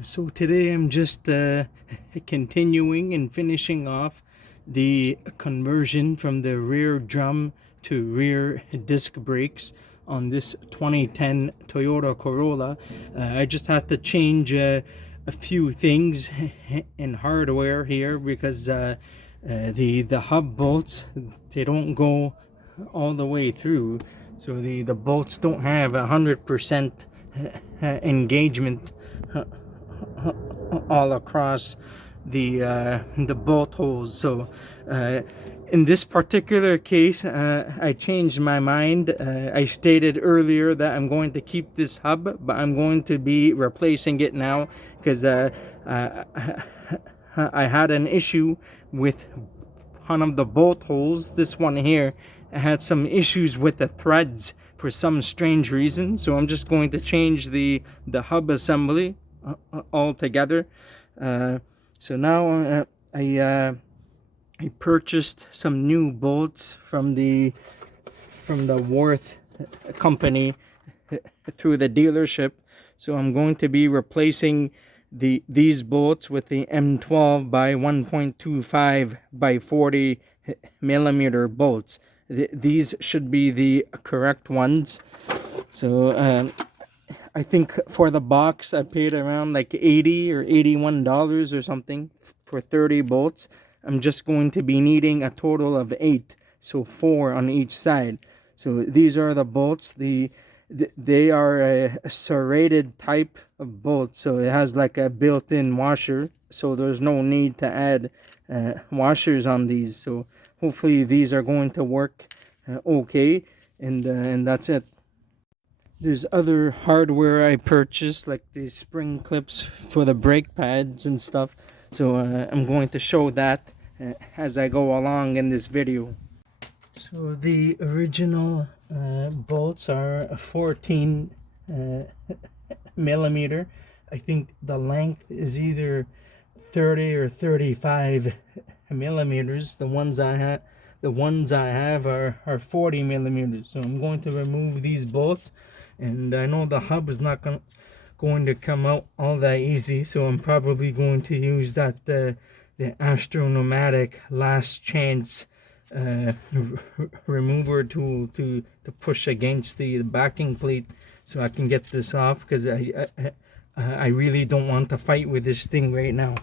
So today I'm just continuing and finishing off the conversion from the rear drum to rear disc brakes on this 2010 Toyota Corolla. I just had to change a few things in hardware here because the hub bolts, they don't go all the way through, so the bolts don't have 100% engagement all across the bolt holes. So in this particular case, I changed my mind. I stated earlier that I'm going to keep this hub, but I'm going to be replacing it now because I had an issue with one of the bolt holes. This one here had some issues with the threads for some strange reason, so I'm just going to change the hub assembly altogether. So now I purchased some new bolts from the Worth company through the dealership. So I'm going to be replacing these bolts with the M12 by 1.25 by 40 millimeter bolts. These should be the correct ones. So I think for the box I paid around like $80 or $81 or something for 30 bolts. I'm just going to be needing a total of 8, so 4 on each side. So these are the bolts. They are a serrated type of bolt, so it has like a built-in washer, so there's no need to add washers on these. So hopefully these are going to work okay, and that's it. There's other hardware I purchased, like the spring clips for the brake pads and stuff. So I'm going to show that as I go along in this video. So the original bolts are 14 millimeter. I think the length is either 30 or 35 millimeters. The ones I have are 40 millimeters. So I'm going to remove these bolts, and I know the hub is not going to come out all that easy, so I'm probably going to use that the Astronomtic last chance remover tool to push against the backing plate so I can get this off, because I really don't want to fight with this thing right now.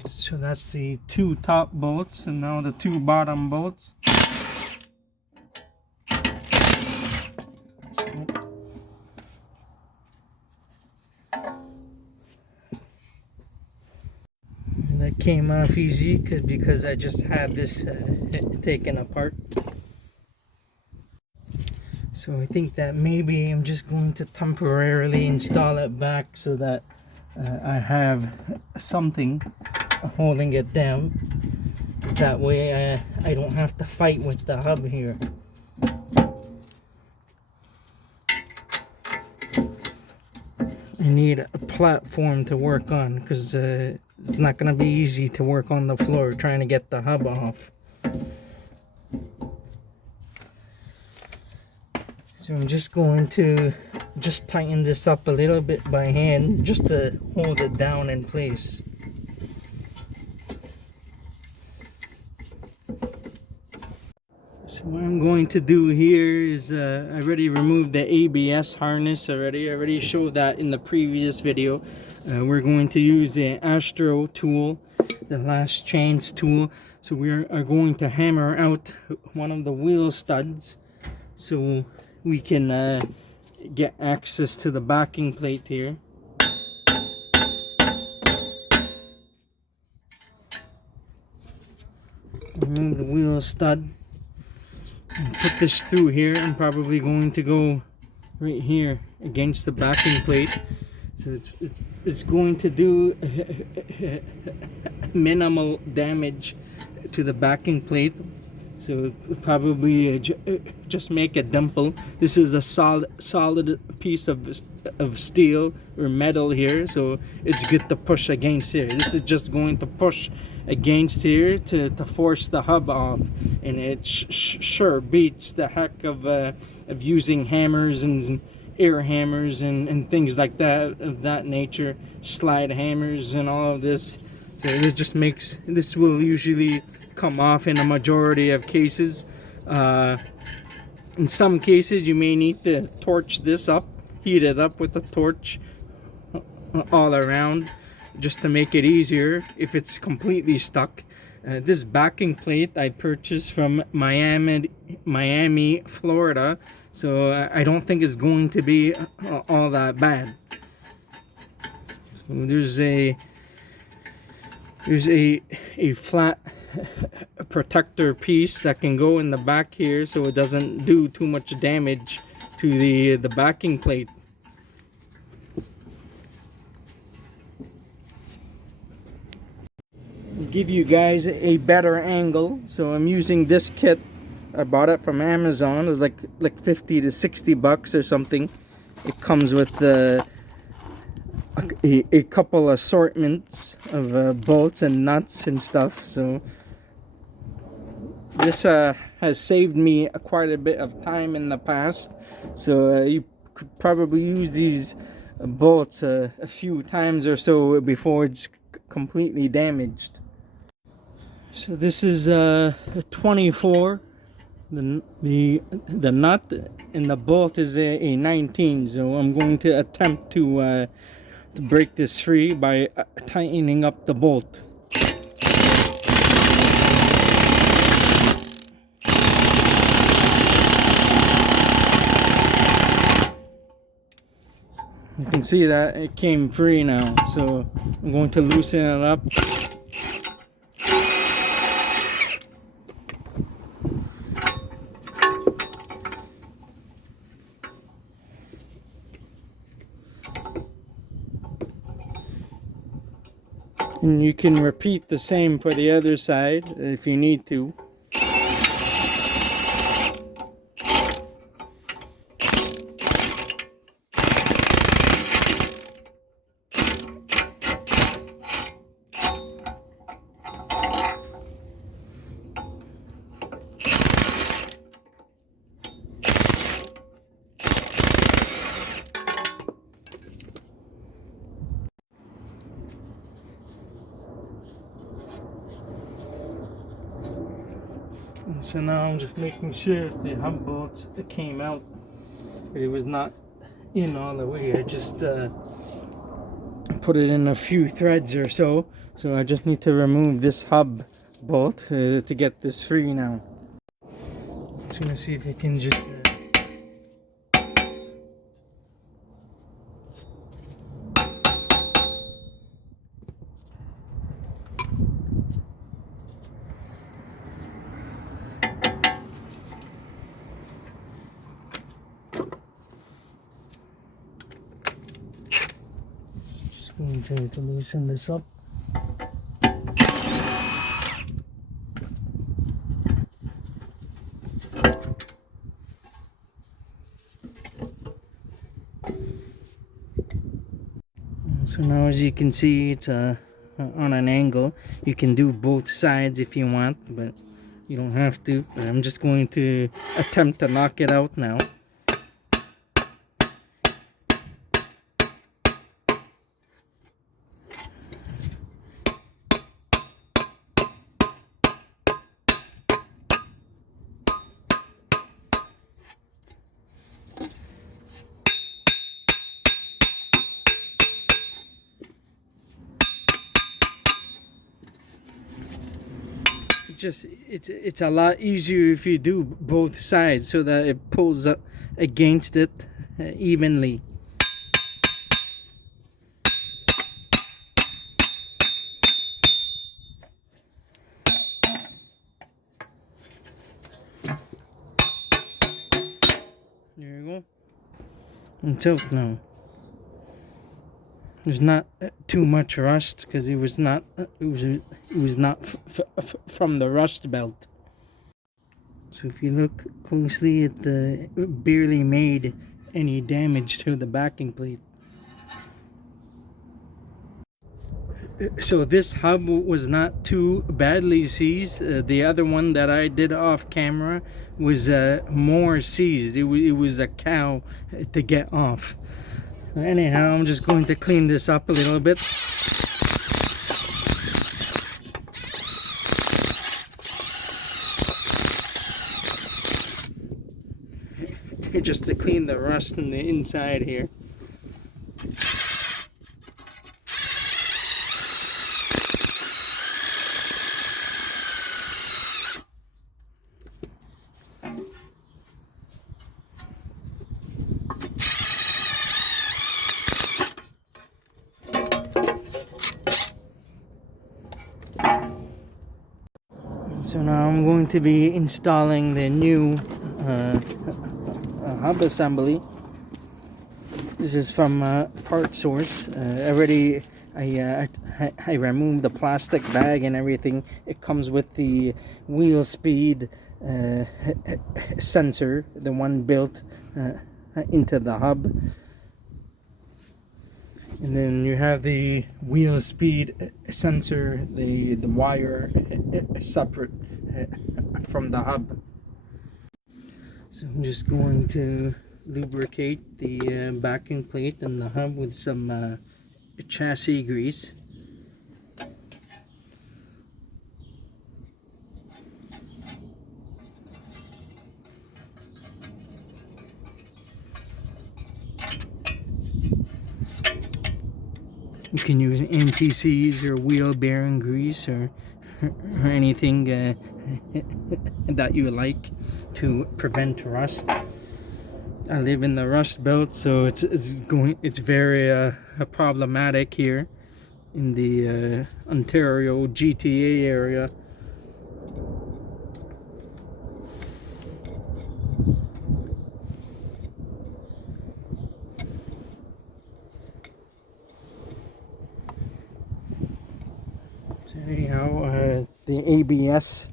So that's the 2 top bolts, and now the 2 bottom bolts. And that came off easy because I just had this taken apart. So I think that maybe I'm just going to temporarily install it back so that I have something holding it down. That way I don't have to fight with the hub here. I need a platform to work on because it's not going to be easy to work on the floor trying to get the hub off. So I'm just going to tighten this up a little bit by hand just to hold it down in place. So what I'm going to do here is I already removed the ABS harness already. I already showed that in the previous video. We're going to use the Astro tool, the last chance tool. So we are going to hammer out one of the wheel studs so we can get access to the backing plate here. Remove the wheel stud. Put this through here. I'm probably going to go right here against the backing plate, so it's going to do minimal damage to the backing plate. So probably just make a dimple. This is a solid piece of steel or metal here, so it's good to push against here. This is just going to push against here to force the hub off, and it sure beats the heck of using hammers and air hammers and things like that of that nature, slide hammers and all of this. So this just makes, this will usually come off in a majority of cases. In some cases you may need to torch this up, heat it up with a torch all around just to make it easier if it's completely stuck. This backing plate I purchased from Miami, Florida, so I don't think it's going to be all that bad. So there's a flat protector piece that can go in the back here, so it doesn't do too much damage to the backing plate. Give you guys a better angle, so I'm using this kit. I bought it from Amazon. It was like 50 to 60 bucks or something. It comes with a couple assortments of bolts and nuts and stuff, so this has saved me quite a bit of time in the past. So you could probably use these bolts a few times or so before it's completely damaged. So this is a 24. The nut and the bolt is a 19. So I'm going to attempt to break this free by tightening up the bolt. You can see that it came free now, so I'm going to loosen it up. And you can repeat the same for the other side if you need to. So now I'm just making sure if the hub bolts came out, but it was not in all the way. I just put it in a few threads or so. So I just need to remove this hub bolt to get this free now. Just gonna see if I can just I'm trying to loosen this up. So now, as you can see, it's on an angle. You can do both sides if you want, but you don't have to. But I'm just going to attempt to knock it out now. It's a lot easier if you do both sides so that it pulls up against it evenly. There you go. It's out now. There's not too much rust because it was not from the rust belt. So if you look closely, it barely made any damage to the backing plate. So this hub was not too badly seized. The other one that I did off camera was more seized. It was a cow to get off. Anyhow, I'm just going to clean this up a little bit. Just to clean the rust in the inside here. So now I'm going to be installing the new hub assembly. This is from Part Source. I removed the plastic bag and everything. It comes with the wheel speed sensor, the one built into the hub. And then you have the wheel speed sensor, the wire separate from the hub. So I'm just going to lubricate the backing plate and the hub with some chassis grease. You can use NTCs or wheel bearing grease or anything that you like to prevent rust. I live in the Rust Belt, so it's very problematic here in the Ontario GTA area. So anyhow, the ABS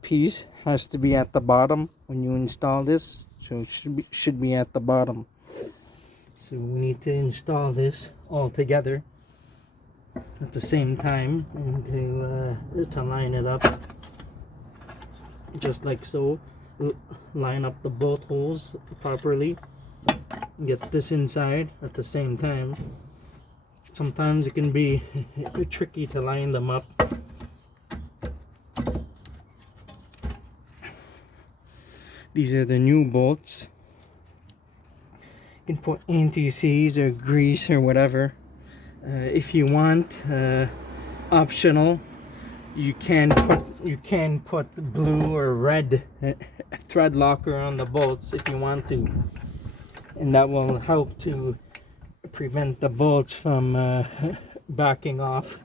piece has to be at the bottom when you install this, so it should be at the bottom. So we need to install this all together at the same time and to line it up just like so. Line up the bolt holes properly, get this inside at the same time. Sometimes it can be tricky to line them up. These are the new bolts. You can put NTCs or grease or whatever. If you want, optional, you can put blue or red thread locker on the bolts if you want to, and that will help to prevent the bolts from backing off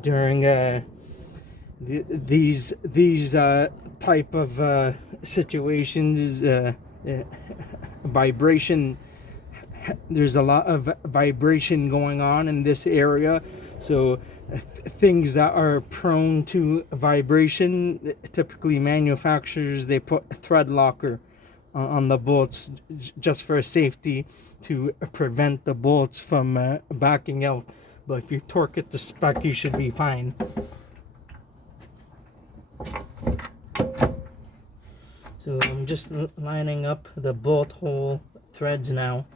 during these type of situations. Vibration, there's a lot of vibration going on in this area, so things that are prone to vibration, typically manufacturers, they put a thread locker on the bolts just for safety to prevent the bolts from backing out. But if you torque it to spec, you should be fine. So I'm just lining up the bolt hole threads now.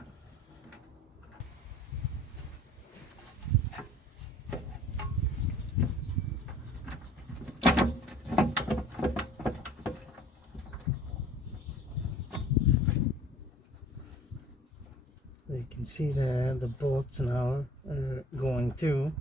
You can see the bolts now are going through.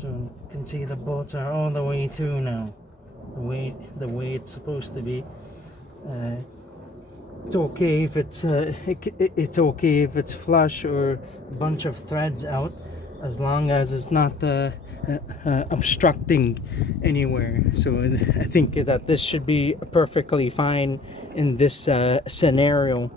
So you can see the bolts are all the way through now, the way it's supposed to be. It's okay if it's okay if it's flush or a bunch of threads out. as long as it's not obstructing anywhere. So I think that this should be perfectly fine in this scenario.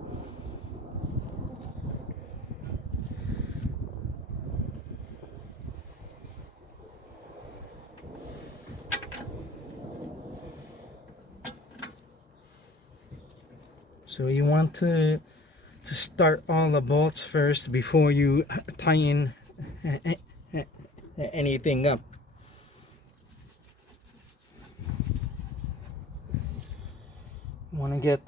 So you want to start all the bolts first before you tie in anything up. You want to get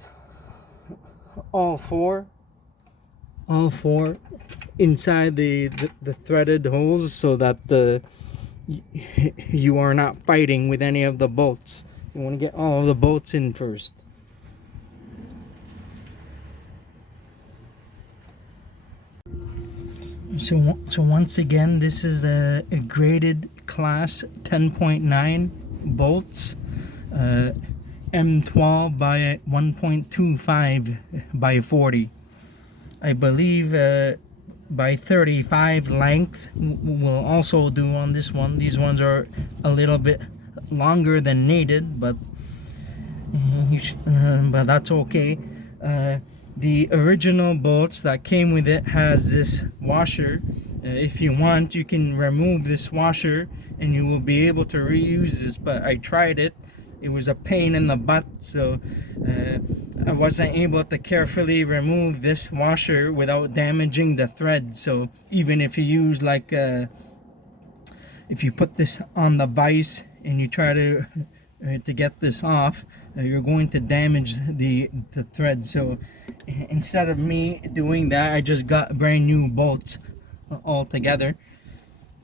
all four inside the threaded holes, so that you are not fighting with any of the bolts. You want to get all of the bolts in first. So once again, this is a graded class 10.9 bolts, M12 by 1.25 by 40. I believe by 35 length will also do on this one. These ones are a little bit longer than needed, but that's okay. The original bolts that came with it has this washer. If you want, you can remove this washer and you will be able to reuse this, but I tried it. It was a pain in the butt, so I wasn't able to carefully remove this washer without damaging the thread. So even if you use like if you put this on the vise and you try to get this off, you're going to damage the thread. So instead of me doing that, I just got brand new bolts altogether,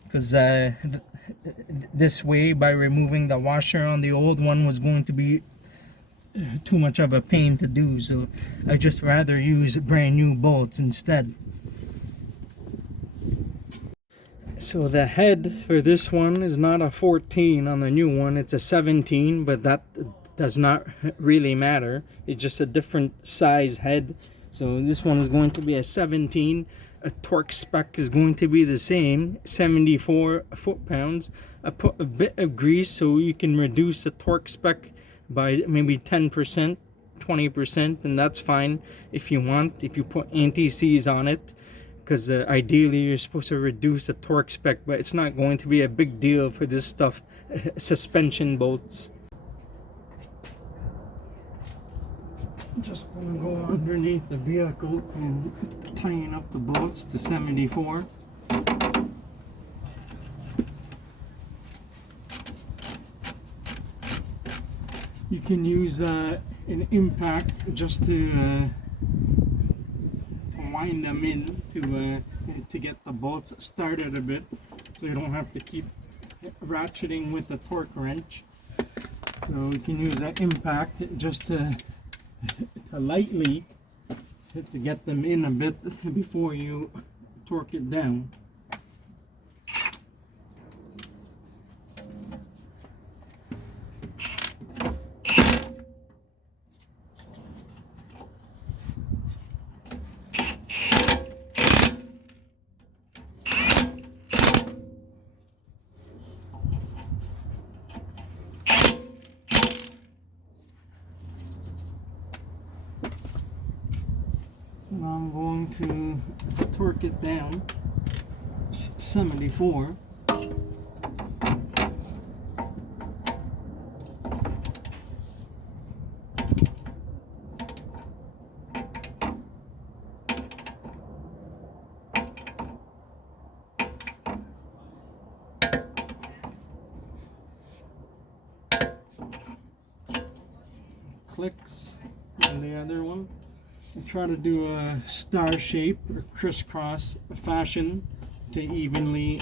because this way, by removing the washer on the old one, was going to be too much of a pain to do. So I just rather use brand new bolts instead. So the head for this one is not a 14 on the new one, it's a 17, but that does not really matter. It's just a different size head. So this one is going to be a 17. A torque spec is going to be the same, 74 foot-pounds. I put a bit of grease so you can reduce the torque spec by maybe 10%, 20%, and that's fine if you want, if you put anti-seize on it, because ideally you're supposed to reduce the torque spec, but it's not going to be a big deal for this stuff. Suspension bolts. Just going to go underneath the vehicle and tying up the bolts to 74. You can use an impact just to wind them in to get the bolts started a bit, so you don't have to keep ratcheting with the torque wrench. So you can use that impact just to lightly to get them in a bit before you torque it down. Now I'm going to torque it down 74. Clicks on the other one. I try to do a star shape or crisscross fashion to evenly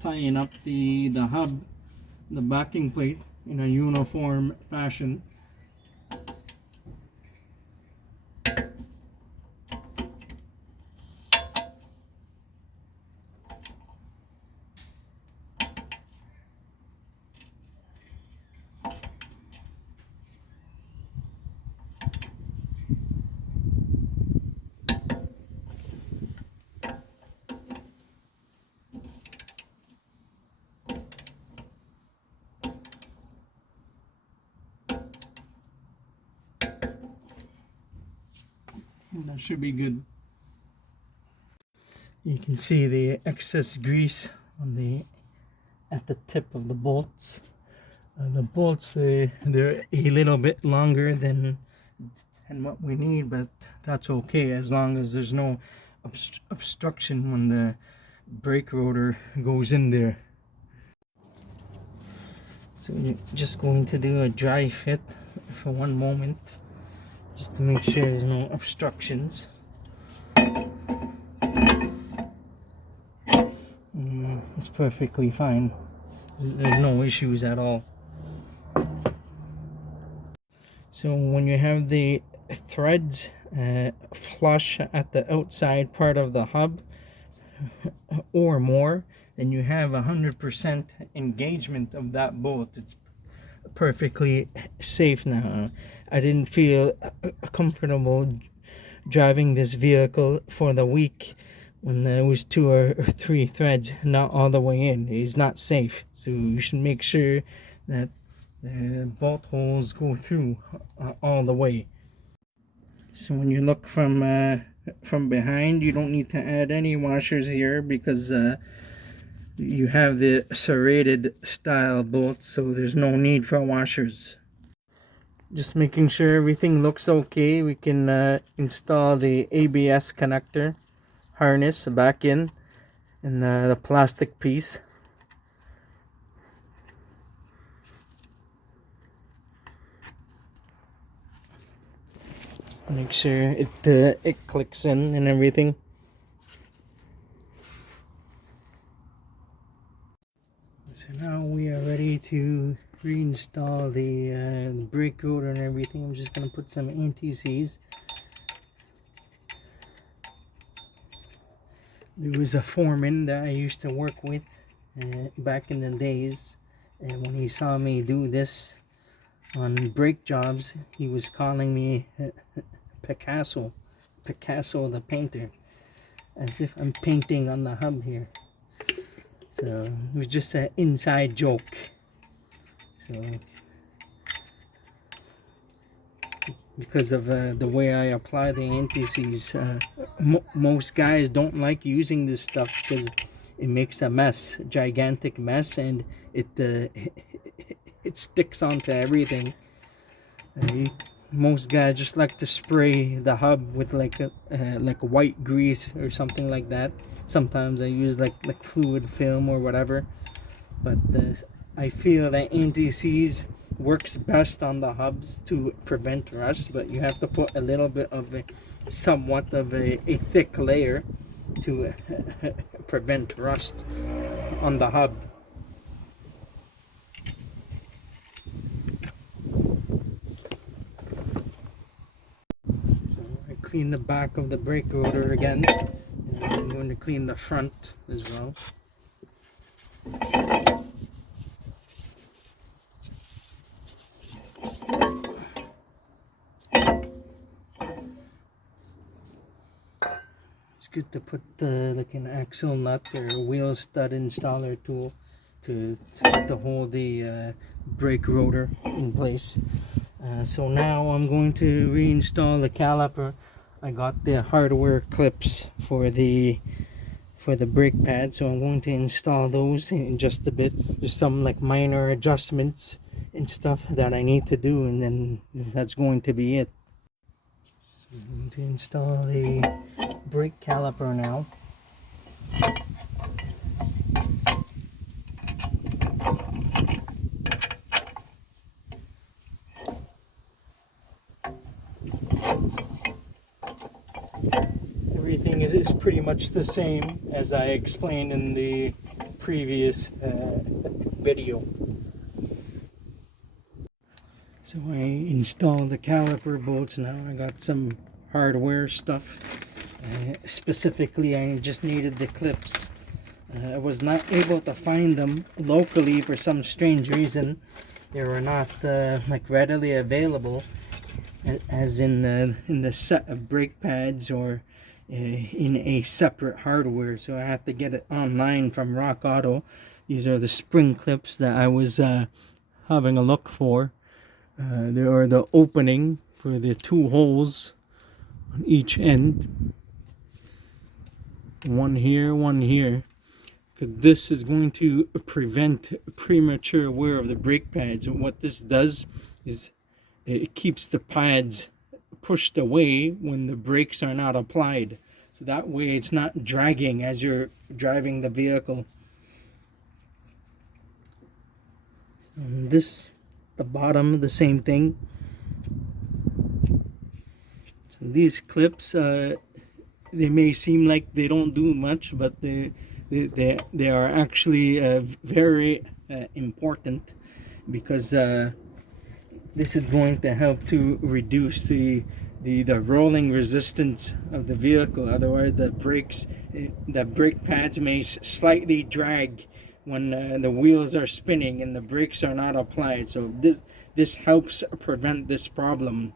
tying up the hub, the backing plate, in a uniform fashion. That should be good. You can see the excess grease on the at the tip of the bolts. The bolts, they're a little bit longer than what we need, but that's okay as long as there's no obstruction when the brake rotor goes in there. So we're just going to do a dry fit for one moment, just to make sure there's no obstructions. It's perfectly fine. There's no issues at all. So when you have the threads flush at the outside part of the hub or more, then you have 100% engagement of that bolt. It's perfectly safe now. I didn't feel comfortable driving this vehicle for the week when there was 2 or 3 threads not all the way in. It's not safe, so you should make sure that the bolt holes go through all the way. So when you look from behind, you don't need to add any washers here because you have the serrated style bolts, so there's no need for washers. Just making sure everything looks okay, we can install the ABS connector harness back in the plastic piece. Make sure it clicks in and everything. So now we are ready to reinstall the brake rotor and everything. I'm just going to put some anti-seize. There was a foreman that I used to work with back in the days, and when he saw me do this on brake jobs, he was calling me Picasso the painter, as if I'm painting on the hub here. So it was just an inside joke. So because of the way I apply the anti-seize, most guys don't like using this stuff because it makes a mess, a gigantic mess, and it sticks onto everything. Most guys just like to spray the hub with like white grease or something like that. Sometimes I use like fluid film or whatever, but I feel that anti-seize works best on the hubs to prevent rust, but you have to put a little bit of somewhat of a thick layer to prevent rust on the hub. Clean the back of the brake rotor again, and I'm going to clean the front as well. It's good to put like an axle nut or a wheel stud installer tool to hold the brake rotor in place. So now I'm going to reinstall the caliper. I got the hardware clips for the brake pad, so I'm going to install those in just a bit. There's some like minor adjustments and stuff that I need to do, and then that's going to be it. So I'm going to install the brake caliper now. Everything is pretty much the same as I explained in the previous video. So I installed the caliper bolts now. I got some hardware stuff. Specifically, I just needed the clips. I was not able to find them locally for some strange reason. They were not like readily available, as in the set of brake pads or in a separate hardware. So I have to get it online from Rock Auto. These are the spring clips that I was having a look for. There are the opening for the 2 holes on each end. One here, one here. Because this is going to prevent premature wear of the brake pads. And what this does is it keeps the pads pushed away when the brakes are not applied. So that way it's not dragging as you're driving the vehicle. And this, the bottom, the same thing. So these clips, they may seem like they don't do much, but they are actually very important, because this is going to help to reduce the rolling resistance of the vehicle. Otherwise, the brake pads may slightly drag when the wheels are spinning and the brakes are not applied. So this helps prevent this problem.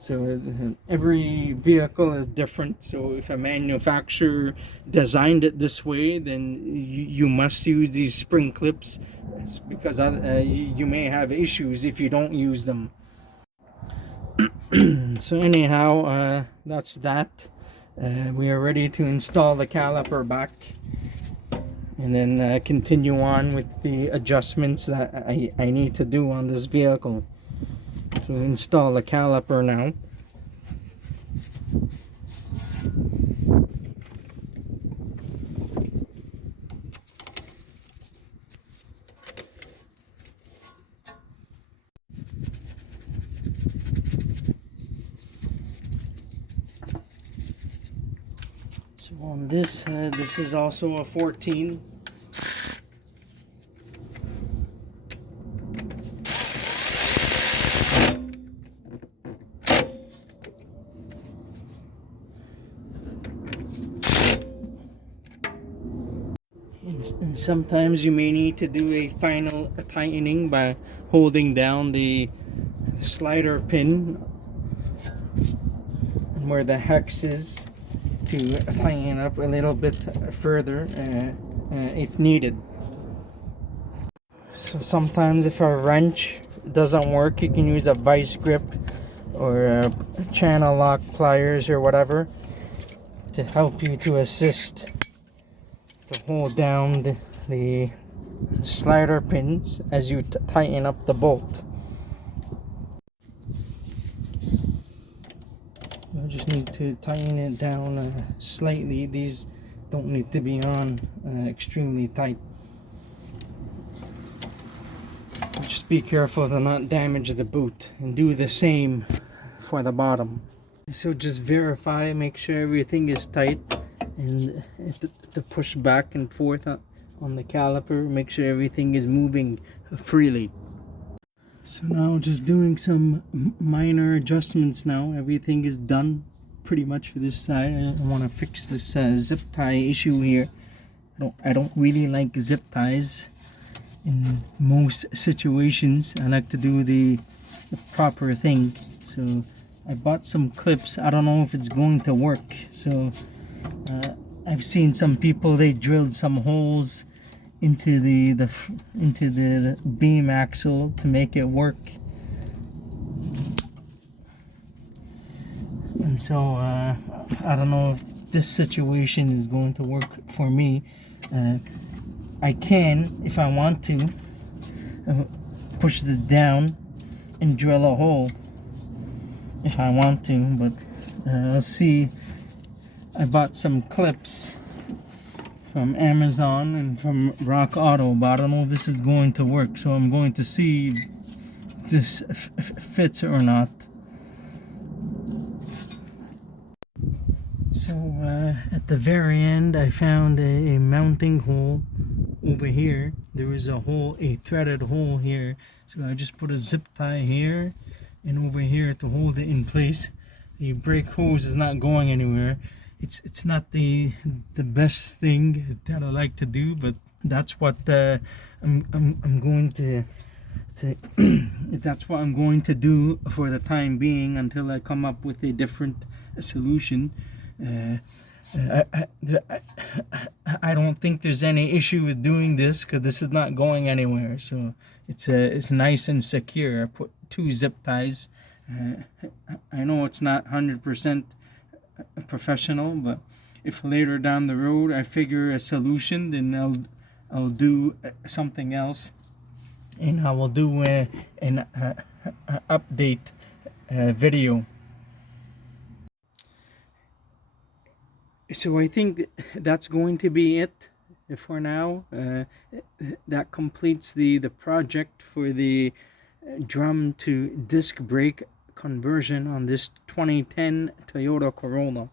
So every vehicle is different. So if a manufacturer designed it this way, then you must use these spring clips, because you may have issues if you don't use them. So anyhow, that's that. We are ready to install the caliper back, and then continue on with the adjustments that I need to do on this vehicle. So install the caliper now. So on this, this is also a 14. And sometimes you may need to do a final tightening by holding down the slider pin and where the hex is, to tighten up a little bit further if needed. So sometimes if a wrench doesn't work, you can use a vice grip or channel lock pliers or whatever to help you, to assist to hold down the slider pins as you tighten up the bolt. You just need to tighten it down slightly. These don't need to be on extremely tight. Just be careful to not damage the boot, and do the same for the bottom. So just verify, make sure everything is tight, and to push back and forth on the caliper, make sure everything is moving freely. So now just doing some minor adjustments now. Everything is done pretty much for this side. I want to fix this zip tie issue here. I don't really like zip ties in most situations. I like to do the proper thing. So I bought some clips. I don't know if it's going to work. So I've seen some people, they drilled some holes into the beam axle to make it work. And so I don't know if this situation is going to work for me. I can, if I want to, push this down and drill a hole if I want to, but let's see. I bought some clips from Amazon and from Rock Auto, but I don't know if this is going to work, so I'm going to see if this fits or not. So at the very end, I found a mounting hole over here. There was a threaded hole here, so I just put a zip tie here and over here to hold it in place. The brake hose is not going anywhere. It's not the best thing that I like to do, but that's what I'm going to that's what I'm going to do for the time being until I come up with a different solution. I don't think there's any issue with doing this, because this is not going anywhere. So it's nice and secure. I put 2 zip ties. I know it's not 100% professional, but if later down the road I figure a solution, then I'll do something else, and I will do an update video. So I think that's going to be it for now. That completes the project for the drum to disc brake conversion on this 2010 Toyota Corolla.